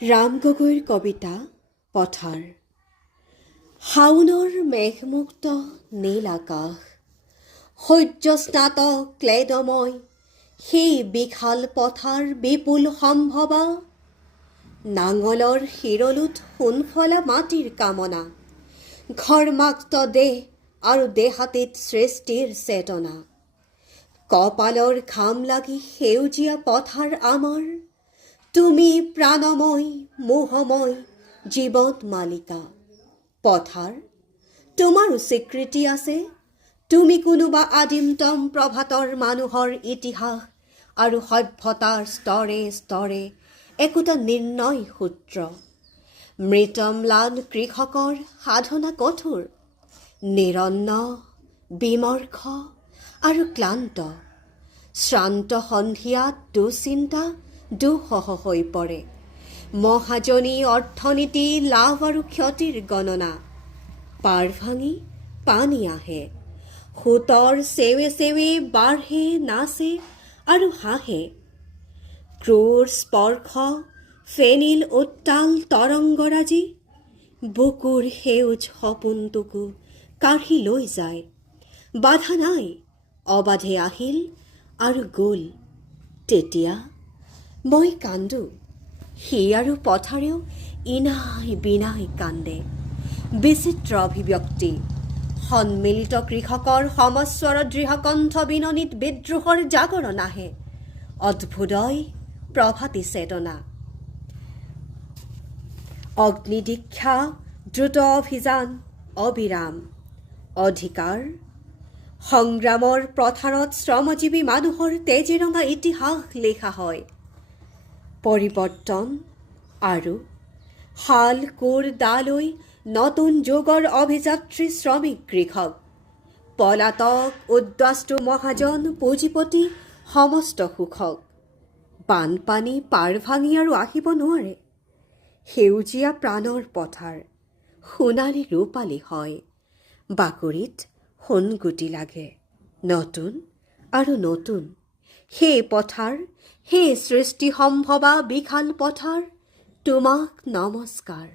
ৰাম গগৈৰ কবিতা পথাৰ। শাওনৰ মেঘমুক্ত নীল আকাশ, সূৰ্যস্নাত ক্লেদময় সেই বিশাল পথাৰ বিপুল সম্ভৱা। নাঙলৰ শিৰলোত সোণফলা মাটিৰ কামনা, ঘৰ্মাক্ত দেহ আৰু দেহাতীত সৃষ্টিৰ চেতনা। কপালৰ ঘাম লাগি সেউজীয়া পথাৰ আমাৰ, তুমি প্ৰাণময় মোহময় জীৱন মালিকা। পথাৰ তোমাৰো স্বীকৃতি আছে, তুমি কোনোবা আদিমতম প্ৰভাতৰ মানুহৰ ইতিহাস আৰু সভ্যতাৰ স্তৰে স্তৰে একোটা নিৰ্ণয় সূত্ৰ। মৃতম্লান কৃষকৰ সাধনা কঠোৰ, নিৰন্ন বিমৰ্ষ আৰু ক্লান্ত। শ্ৰান্ত সন্ধিয়াত দুশ্চিন্তা দুঃসহ হৈ পৰে। মহাজনী অৰ্থনীতি লাভ আৰু ক্ষতিৰ গণনা। পাৰ ভাঙি পানী আহে, সোঁতৰ চেৱে চেৱে বাঢ়ে নাচে আৰু হাঁহে। ক্ৰূৰ স্পৰ্শ ফেনিল উত্তাল তৰংগৰাজি, বুকুৰ সেউজ সপোনটোকো কাঢ়ি লৈ যায়। বাধা নাই, অবাধে আহিল আৰু গ'ল। তেতিয়া মই কান্দো, সি আৰু পথাৰেও ইনাই বিনাই কান্দে। বিচিত্ৰ অভিব্যক্তি, সন্মিলিত কৃষকৰ সমস্বৰ দৃঢ়কণ্ঠ বিননিত বিদ্ৰোহৰ জাগৰণ আহে। অদ্ভুদয় প্ৰভাতী চেতনা। অগ্নিদীক্ষা দ্ৰুত অভিযান অবিৰাম। অধিকাৰ সংগ্ৰামৰ পথাৰত শ্ৰমজীৱী মানুহৰ তেজীৰঙা ইতিহাস লিখা হয়। পৰিৱৰ্তন আৰু শাল কোৰ দালৈ নতুন যুগৰ অভিযাত্ৰী শ্ৰমিক কৃষক। পলাতক উদ্বাস্তু মহাজন পুঁজিপতি সমস্ত সুখক। বানপানী পাৰ ভাঙি আৰু আহিব নোৱাৰে। সেউজীয়া প্ৰাণৰ পথাৰ সোণালী ৰূপালী হয়। বাকৰিত সোণগুটি লাগে, নতুন আৰু নতুন। সেই পথাৰ, সেই সৃষ্টি সম্ভৱা বিশাল পথাৰ, তোমাক নমস্কাৰ।